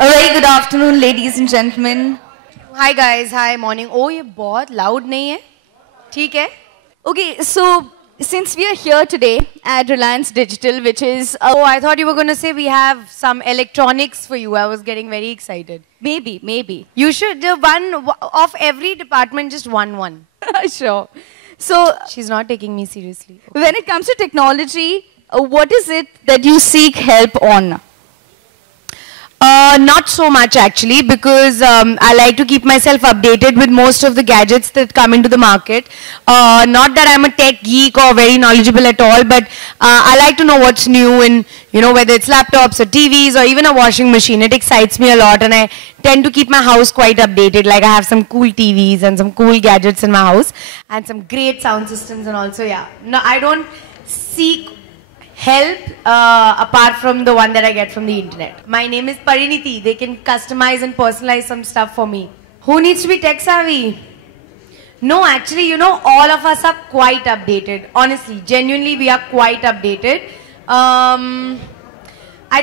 A very good afternoon, ladies and gentlemen. Hi guys, hi morning. Oh, ये बहुत loud नहीं है? ठीक है? Okay, so since we are here today at Reliance Digital, which is Oh, I thought you were going to say we have some electronics for you. I was getting very excited. maybe. You should do one of every department, just one. Sure. So She's not taking me seriously. when it comes to technology, what is it that you seek help on? Not so much actually, because I like to keep myself updated with most of the gadgets that come into the market. Not that I'm a tech geek or very knowledgeable at all, but I like to know what's new in, whether it's laptops or TVs or even a washing machine. It excites me a lot, and I tend to keep my house quite updated. Like I have some cool TVs and some cool gadgets in my house and some great sound systems, and also, yeah. No, I don't seek help apart from the one that I get from the internet. My name is Pariniti. They can customize and personalize some stuff for me. Who needs to be tech savvy? No, actually, all of us are quite updated. Honestly, genuinely, we are quite updated. I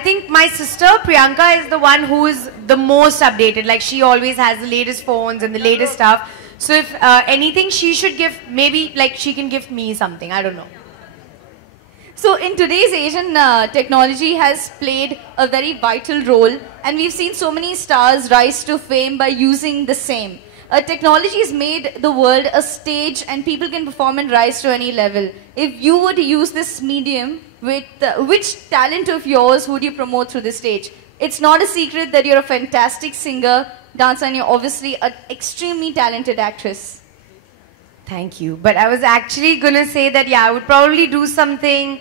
think my sister Priyanka is the one who is the most updated. Like she always has the latest phones and the latest stuff. So if anything, she should give, maybe like she can give me something. I don't know. So in today's Asian technology has played a very vital role, and we've seen so many stars rise to fame by using the same. Technology has made the world a stage, and people can perform and rise to any level. If you were to use this medium, with which talent of yours would you promote through the stage? It's not a secret that you're a fantastic singer, dancer, and you're obviously an extremely talented actress. Thank you. But I was actually going to say that, yeah, I would probably do something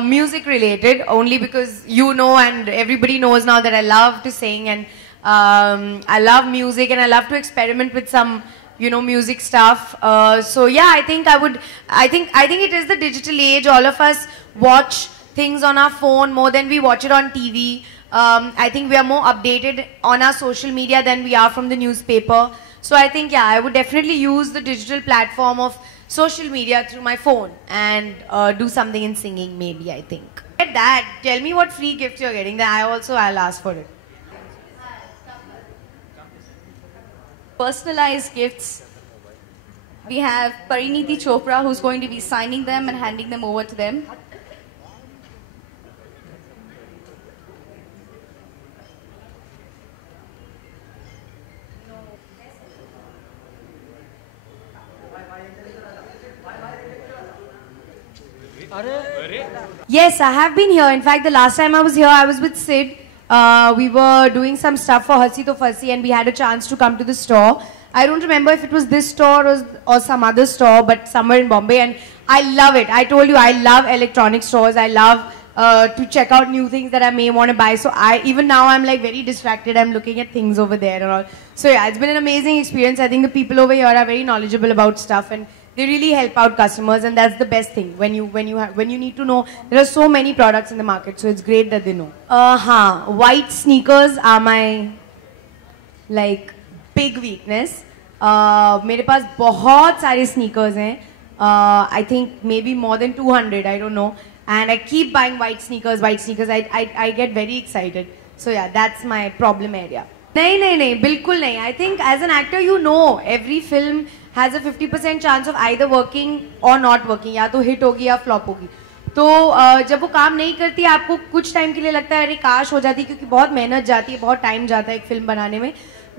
music related, only because and everybody knows now that I love to sing, and I love music, and I love to experiment with some, music stuff. So yeah, I think it is the digital age. All of us watch things on our phone more than we watch it on TV. I think we are more updated on our social media than we are from the newspaper. So I think, yeah, I would definitely use the digital platform of social media through my phone and do something in singing, maybe, I think. Get that. Tell me what free gifts you're getting, then I'll ask for it. Personalized gifts. We have Pariniti Chopra, who's going to be signing them and handing them over to them. Yes, I have been here. In fact, the last time I was here, I was with Sid. We were doing some stuff for Hassi To Fassi, and we had a chance to come to the store. I don't remember if it was this store or some other store, but somewhere in Bombay, and I love it. I told you, I love electronic stores. I love to check out new things that I may want to buy. So even now I'm like very distracted. I'm looking at things over there and all. So yeah, it's been an amazing experience. I think the people over here are very knowledgeable about stuff, and they really help out customers, and that's the best thing when you need to know. There are so many products in the market, so it's great that they know. White sneakers are my big weakness. मेरे पास बहुत सारे sneakers हैं. I think maybe more than 200. I don't know. And I keep buying white sneakers. I get very excited. So yeah, that's my problem area. नहीं, बिल्कुल नहीं. I think as an actor, every film has a 50% chance of either working or not working. या तो hit होगी या flop होगी. तो जब वो काम नहीं करती है, आपको कुछ टाइम के लिए लगता है अरे काश हो जाती, क्योंकि बहुत मेहनत जाती है, बहुत टाइम जाता है एक फिल्म बनाने में.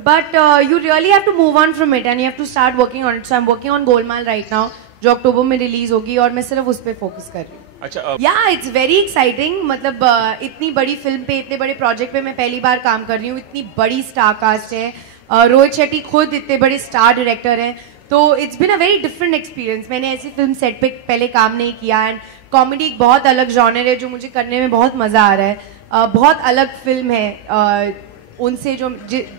But you really have to move on from it, and you have to start working on it. So I'm working on Golmaal right now, जो अक्टूबर में रिलीज होगी, और मैं सिर्फ उस पर फोकस कर रही हूँ. अच्छा, yeah, it's very exciting. मतलब इतनी बड़ी फिल्म पे, इतने बड़े प्रोजेक्ट पे मैं पहली बार काम कर रही हूँ. इतनी बड़ी स्टार कास्ट है. रोहित शेट्टी खुद इतने बड़े स्टार डायरेक्टर हैं. तो it's been a very different experience. मैंने ऐसी फिल्म सेट पे पहले काम नहीं किया, एंड कॉमेडी एक बहुत अलग जॉनर है जो मुझे करने में बहुत मज़ा आ रहा है. बहुत अलग फिल्म है उनसे जो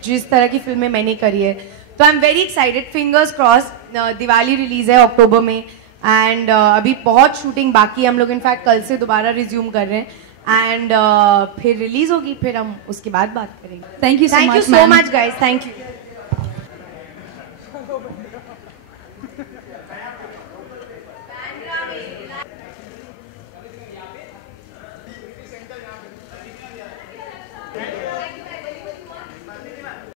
जिस तरह की फिल्में मैंने करी है. तो I am very excited. Fingers cross. Diwali release है अक्टूबर में, एंड अभी बहुत शूटिंग बाकी है. हम लोग इनफैक्ट कल से दोबारा रिज्यूम कर रहे हैं, एंड फिर रिलीज होगी, फिर हम उसके बाद बात करेंगे. Thank you so much guys. Thank you.